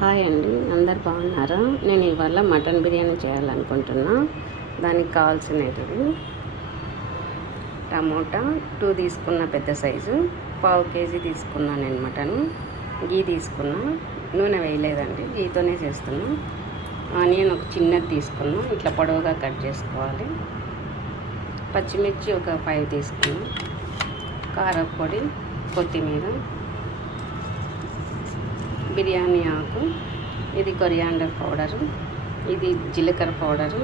Hi అండి, అందరు బాగున్నారా? నేను ఇవాళ మటన్ బిర్యానీ చేయాలనుకుంటున్నా. దానికి కావాల్సినవి టమోటా 2 తీసుకున్న పెద్ద సైజు, 1/2 కేజీ తీసుకున్నా. నేను మటన్ గీ తీసుకున్నా, నూనె వేయలేదండి, గీతోనే చేస్తున్నా. ఆనియన్ ఒక చిన్నది తీసుకున్నా, ఇట్లా పొడవుగా కట్ చేసుకోవాలి. పచ్చిమిర్చి ఒక 5 తీసుకున్నా, కారపొడి, కొత్తిమీర, బిర్యానీ ఆకు, ఇది కొరియాండర్ పౌడరు, ఇది జీలకర్ర పౌడరు.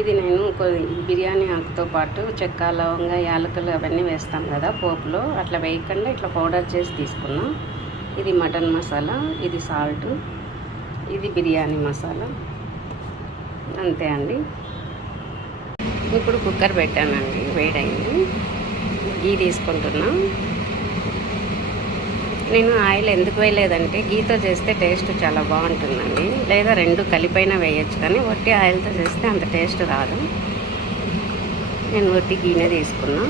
ఇది నేను బిర్యానీ ఆకుతో పాటు చెక్క, లవంగ, యాలకులు అవన్నీ వేస్తాం కదా పోపులో, అట్లా వేయకుండా ఇట్లా పౌడర్ చేసి తీసుకున్నా. ఇది మటన్ మసాలా, ఇది సాల్ట్, ఇది బిర్యానీ మసాలా. అంతే అండి. ఇప్పుడు కుక్కర్ పెట్టానండి, వేడైంది. గీ తీసుకుంటున్నా. నేను ఆయిల్ ఎందుకు వేయలేదంటే గీతో చేస్తే టేస్ట్ చాలా బాగుంటుందండి, లేదా 2 కలిపైనా వేయచ్చు, కానీ వట్టి ఆయిల్తో చేస్తే అంత టేస్ట్ రాదు. నేను వట్టి గీనే తీసుకున్నా.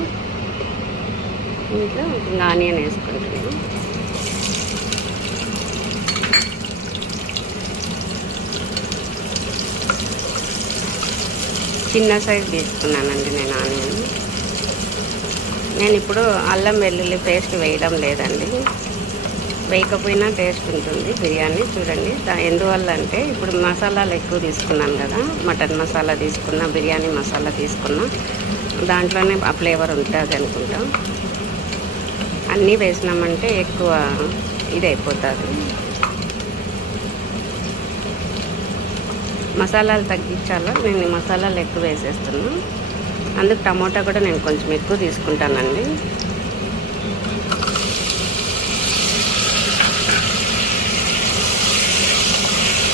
ఇంట్లో ఆనియన్ వేసుకుంటున్నాను. చిన్న సైజు తీసుకున్నానండి నేను ఆనియన్. నేను ఇప్పుడు అల్లం వెల్లుల్లి పేస్ట్ వేయడం లేదండి, వేయకపోయినా టేస్ట్ ఉంటుంది బిర్యానీ. చూడండి ఎందువల్ల అంటే ఇప్పుడు మసాలాలు ఎక్కువ తీసుకున్నాను కదా, మటన్ మసాలా తీసుకున్నా, బిర్యానీ మసాలా తీసుకున్నా, దాంట్లోనే ఆ ఫ్లేవర్ ఉంటుంది అనుకుంటా. అన్నీ వేసినామంటే ఎక్కువ ఇది అయిపోతుంది. మసాలాలు తగ్గించాలా, నేను మసాలాలు ఎక్కువ వేసేస్తున్నా. అందుకు టమోటా కూడా నేను కొంచెం ఎక్కువ తీసుకుంటానండి.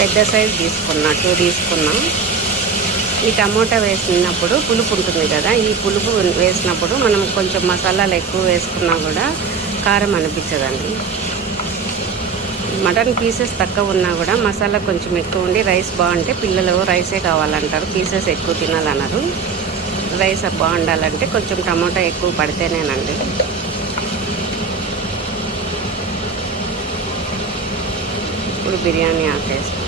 పెద్ద సైజు తీసుకున్నా, 2 తీసుకున్నా. ఈ టమోటా వేసినప్పుడు పులుపు ఉంటుంది కదా, ఈ పులుపు వేసినప్పుడు మనం కొంచెం మసాలాలు ఎక్కువ వేసుకున్నా కూడా కారం అనిపించదండి. మటన్ పీసెస్ తక్కువ ఉన్నా కూడా మసాలా కొంచెం ఎక్కువ ఉండి రైస్ బాగుంటే, పిల్లలు రైసే కావాలంటారు, పీసెస్ ఎక్కువ తినాలన్నారు. రైస్ బాగుండాలంటే కొంచెం టమోటా ఎక్కువ పడితేనేనండి. ఇప్పుడు బిర్యానీ ఆకేస్తాను.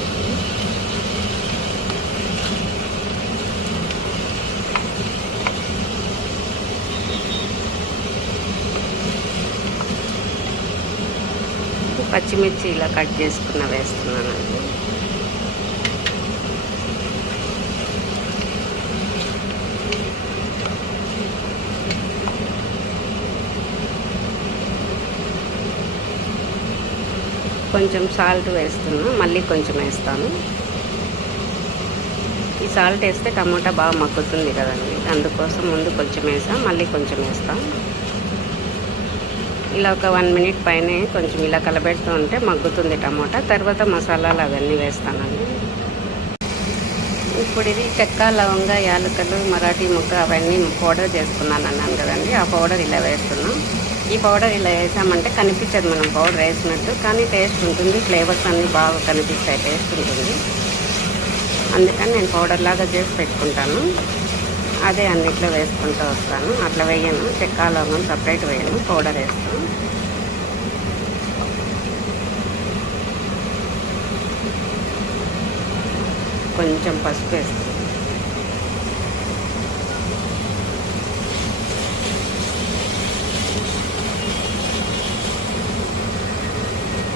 పచ్చిమిర్చి ఇలా కట్ చేసుకున్న వేస్తున్నానండి. కొంచెం సాల్ట్ వేస్తున్నా, మళ్ళీ కొంచెం వేస్తాను. ఈ సాల్ట్ వేస్తే టమోటా బాగా మగ్గుతుంది కదండి, అందుకోసం ముందు కొంచెం వేసాం, మళ్ళీ కొంచెం వేస్తాం. ఇలా ఒక 1 మినిట్ పైనే కొంచెం ఇలా కలబెడుతూ ఉంటే మగ్గుతుంది టమోటా. తర్వాత మసాలాలు అవన్నీ వేస్తానండి. ఇప్పుడు ఇది చెక్క, లవంగ, యాలకులు, మరాఠీ ముక్క అవన్నీ పౌడర్ చేసుకున్నాను అన్నాను కదండి, ఆ పౌడర్ ఇలా వేస్తున్నాం. ఈ పౌడర్ ఇలా వేసామంటే కనిపించదు మనం పౌడర్ వేసినట్టు, కానీ టేస్ట్ ఉంటుంది, ఫ్లేవర్స్ అన్నీ బాగా కనిపిస్తాయి, టేస్ట్ ఉంటుంది. అందుకని నేను పౌడర్ లాగా చేసి పెట్టుకుంటాను, అదే అన్నిట్లో వేసుకుంటూ వస్తాను. అట్లా వేయను, చెక్క, లవంగం సపరేట్ వేయను, పౌడర్ వేస్తాను. కొంచెం పసుపు వేస్తాను.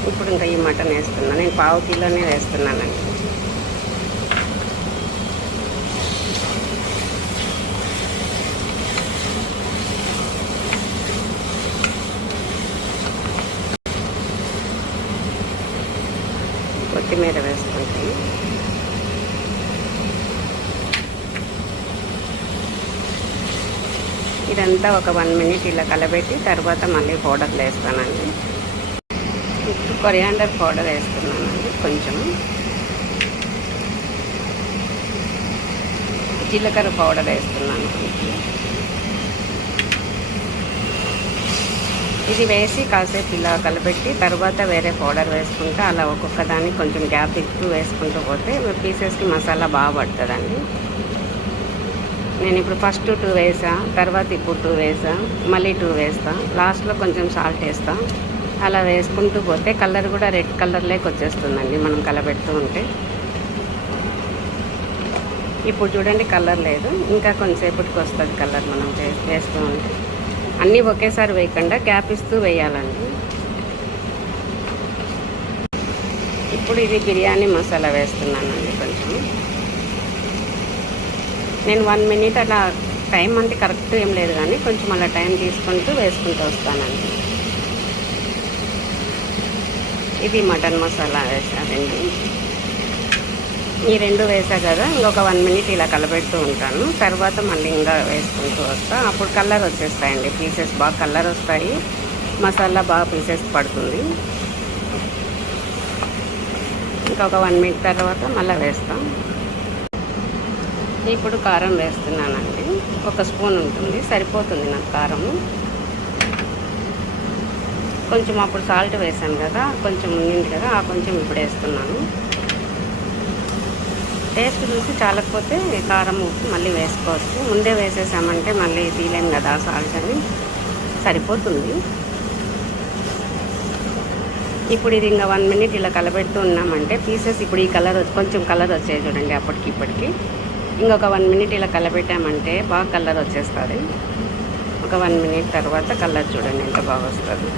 ఇప్పుడు ఇంకా ఈ మటన్ వేస్తున్నాను. నేను 1/2 కిలోనే వేస్తున్నానండి. కొత్తిమీర వేసుకుంటాను. ఇదంతా ఒక 1 మినిట్ ఇలా కలబెట్టి తర్వాత మళ్ళీ పౌడర్లు వేస్తానండి. ఇప్పుడు కొరియాండర్ పౌడర్ వేస్తున్నానండి, కొంచెం జీలకర్ర పౌడర్ వేస్తున్నాను. ఇది వేసి కాసేపు ఇలా కలబెట్టి తర్వాత వేరే పౌడర్ వేసుకుంటే, అలా ఒక్కొక్క దానికి కొంచెం గ్యాప్ ఎక్కువ వేసుకుంటూ పోతే పీసెస్కి మసాలా బాగా పడుతుందండి. నేను ఇప్పుడు ఫస్ట్ 2 వేసా, తర్వాత ఇప్పుడు 2 వేసా, మళ్ళీ 2 వేస్తా, లాస్ట్లో కొంచెం సాల్ట్ వేస్తా. అలా వేసుకుంటూ పోతే కలర్ కూడా రెడ్ కలర్లోకి వచ్చేస్తుందండి మనం కలబెడుతూ ఉంటే. ఇప్పుడు చూడండి కలర్ లేదు, ఇంకా కొంతసేపటికి వస్తుంది కలర్ మనం వేస్తూ ఉంటే. అన్నీ ఒకేసారి వేయకుండా గ్యాప్ ఇస్తూ వేయాలండి. ఇప్పుడు ఇది బిర్యానీ మసాలా వేస్తున్నానండి. కొంచెం నేను 1 మినిట్ అలా టైం అంటే కరెక్ట్ ఏం లేదు కానీ కొంచెం అలా టైం తీసుకుంటూ వేసుకుంటూ వస్తానండి. ఇది మటన్ మసాలా వేసానండి. ఈ 2 వేసా కదా, ఇంకొక 1 మినిట్ ఇలా కలబెడుతూ ఉంటాను. తర్వాత మళ్ళీ ఇంకా వేసుకుంటూ వస్తా. అప్పుడు కలర్ వచ్చేస్తాయండి, పీసెస్ బాగా కలర్ వస్తాయి, మసాలా బాగా పీసెస్ పడుతుంది. ఇంకొక 1 మినిట్ తర్వాత మళ్ళీ వేస్తాం. ఇప్పుడు కారం వేస్తున్నానండి. 1 స్పూన్ ఉంటుంది, సరిపోతుంది నాకు కారము. కొంచెం అప్పుడు సాల్ట్ వేసాను కదా, కొంచెం ఉండింది కదా, ఆ కొంచెం ఇప్పుడు వేస్తున్నాను. టేస్ట్ చూసి చాలకపోతే కారం ఉప్పు మళ్ళీ వేసుకోవచ్చు. ముందే వేసేసామంటే మళ్ళీ తీలేం కదా సాల్ట్ అని, సరిపోతుంది. ఇప్పుడు ఇది ఇంకా 1 మినిట్ ఇలా కలబెడుతూ ఉన్నామంటే పీసెస్ ఇప్పుడు ఈ కలర్ కొంచెం కలర్ వచ్చాయి చూడండి అప్పటికి ఇప్పటికి. ఇంకొక 1 మినిట్ ఇలా కలబెట్టామంటే బాగా కలర్ వచ్చేస్తుంది. ఒక 1 మినిట్ తర్వాత కలర్ చూడండి ఎంత బాగా వస్తుంది.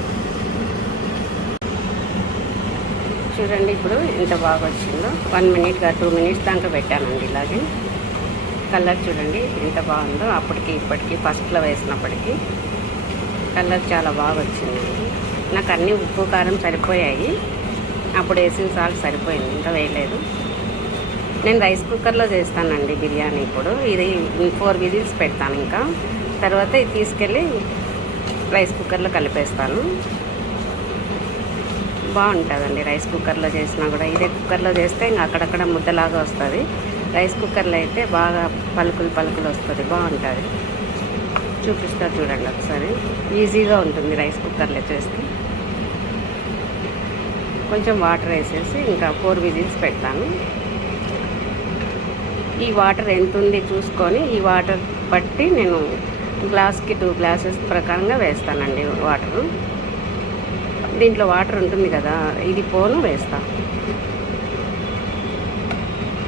చూడండి ఇప్పుడు ఎంత బాగా వచ్చిందో. 1 మినిట్గా 2 మినిట్స్ దాకా పెట్టానండి ఇలాగే. కలర్ చూడండి ఎంత బాగుందో, అప్పటికి ఇప్పటికి ఫస్ట్లో వేసినప్పటికీ కలర్ చాలా బాగా వచ్చిందండి. నాకు అన్నీ ఉప్పు కారం సరిపోయాయి, అప్పుడు వేసిన సాల్ట్ సరిపోయింది, ఇంకా వేయలేదు. నేను రైస్ కుక్కర్లో చేస్తానండి బిర్యానీ. ఇప్పుడు ఇది 4 విజిల్స్ పెడతాను, ఇంకా తర్వాత ఇది తీసుకెళ్ళి రైస్ కుక్కర్లో కలిపేస్తాను. బాగుంటుందండి రైస్ కుక్కర్లో చేసినా కూడా. ఇదే కుక్కర్లో చేస్తే ఇంకా అక్కడక్కడ ముద్దలాగా వస్తుంది, రైస్ కుక్కర్లో అయితే బాగా పలుకులు పలుకులు వస్తుంది, బాగుంటుంది. చూపిస్తా చూడండి ఒకసారి, ఈజీగా ఉంటుంది రైస్ కుక్కర్లో చేస్తే. కొంచెం వాటర్ వేసేసి ఇంకా 4 విజిల్స్ పెడతాను. ఈ వాటర్ ఎంత ఉంది చూసుకొని ఈ వాటర్ బట్టి నేను గ్లాస్కి 2 గ్లాసెస్ ప్రకారంగా వేస్తానండి వాటరు. దీంట్లో వాటర్ ఉంటుంది కదా, ఇది పోను వేస్తా.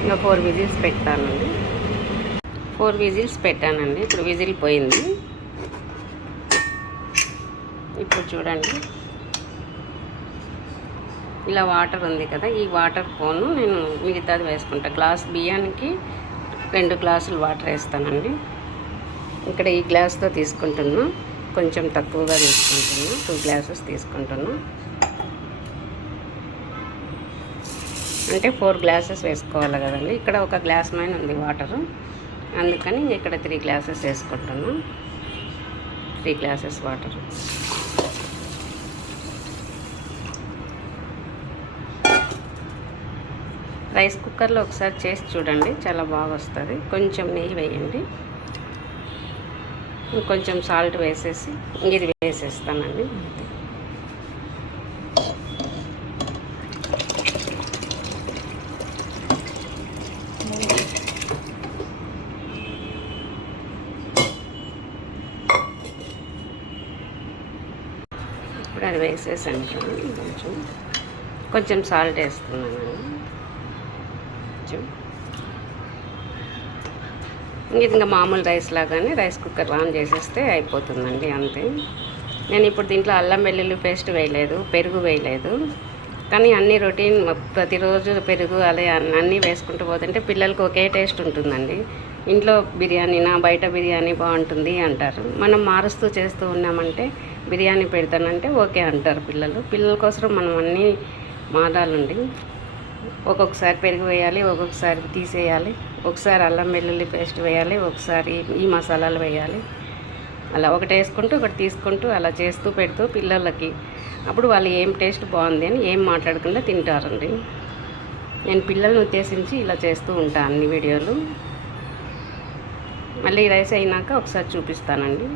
ఇంకా 4 విజిల్స్ పెట్టానండి. 4 విజిల్స్ పెట్టానండి. ఇప్పుడు విజిల్ పోయింది. ఇప్పుడు చూడండి ఇలా వాటర్ ఉంది కదా, ఈ వాటర్ పోను నేను మిగతాది వేసుకుంటా. గ్లాస్ బియ్యానికి 2 గ్లాసులు వాటర్ వేస్తానండి. ఇక్కడ ఈ గ్లాస్తో తీసుకుంటున్నా, కొంచెం తక్కువగా తీసుకుంటున్నా, 2 గ్లాసెస్ తీసుకుంటున్నా. అంటే 4 గ్లాసెస్ వేసుకోవాలి కదండి. ఇక్కడ 1 గ్లాస్ మైన ఉంది వాటరు, అందుకని ఇక్కడ 3 గ్లాసెస్ వేసుకుంటున్నా. 3 గ్లాసెస్ వాటర్. రైస్ కుక్కర్లో ఒకసారి చేసి చూడండి, చాలా బాగా వస్తుంది. కొంచెం నెయ్యి వేయండి, కొంచెం సాల్ట్ వేసేసి ఇది వేసేస్తానండి. ఇప్పుడు అది వేసేసాను. కొంచెం సాల్ట్ వేస్తున్నానండి. ఇది ఇంకా మామూలు రైస్ లాగానే రైస్ కుక్కర్ ఆన్ చేసేస్తే అయిపోతుందండి, అంతే. నేను ఇప్పుడు దీంట్లో అల్లం వెల్లుల్లి పేస్ట్ వేయలేదు, పెరుగు వేయలేదు. కానీ అన్ని రొటీన్ ప్రతిరోజు పెరుగు అలా అన్నీ వేసుకుంటూ పోతుంటే పిల్లలకి ఒకే టేస్ట్ ఉంటుందండి. ఇంట్లో బిర్యానీనా బయట బిర్యానీ బాగుంటుంది అంటారు. మనం మారుస్తూ చేస్తూ ఉన్నామంటే బిర్యానీ పెడతానంటే ఓకే అంటారు పిల్లలు. పిల్లల కోసం మనం అన్నీ మారాలండి. ఒక్కొక్కసారి పెరుగు వేయాలి, ఒక్కొక్కసారి తీసేయాలి, ఒకసారి అల్లం వెల్లుల్లి పేస్ట్ వేయాలి, ఒకసారి ఈ మసాలాలు వేయాలి. అలా ఒకటి వేసుకుంటూ ఒకటి తీసుకుంటూ అలా చేస్తూ పెడుతూ పిల్లలకి అప్పుడు వాళ్ళు ఏం టేస్ట్ బాగుంది అని ఏం మాట్లాడకుండా తింటారండి. నేను పిల్లల్ని ఉద్దేశించి ఇలా చేస్తూ ఉంటాను అన్ని వీడియోలు. మళ్ళీ రైస్ అయినాక ఒకసారి చూపిస్తానండి.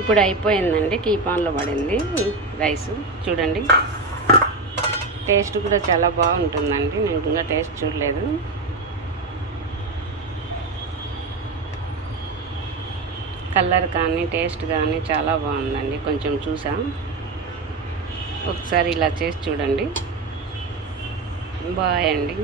ఇప్పుడు అయిపోయిందండి, కీపాన్లో పడింది రైస్. చూడండి టేస్ట్ కూడా చాలా బాగుంటుందండి. నేను ఇంకా టేస్ట్ చూడలేదు. కలర్ కానీ టేస్ట్ కానీ చాలా బాగుందండి. కొంచెం చూసా, ఒకసారి ఇలా చేసి చూడండి. బాయ్ అండి.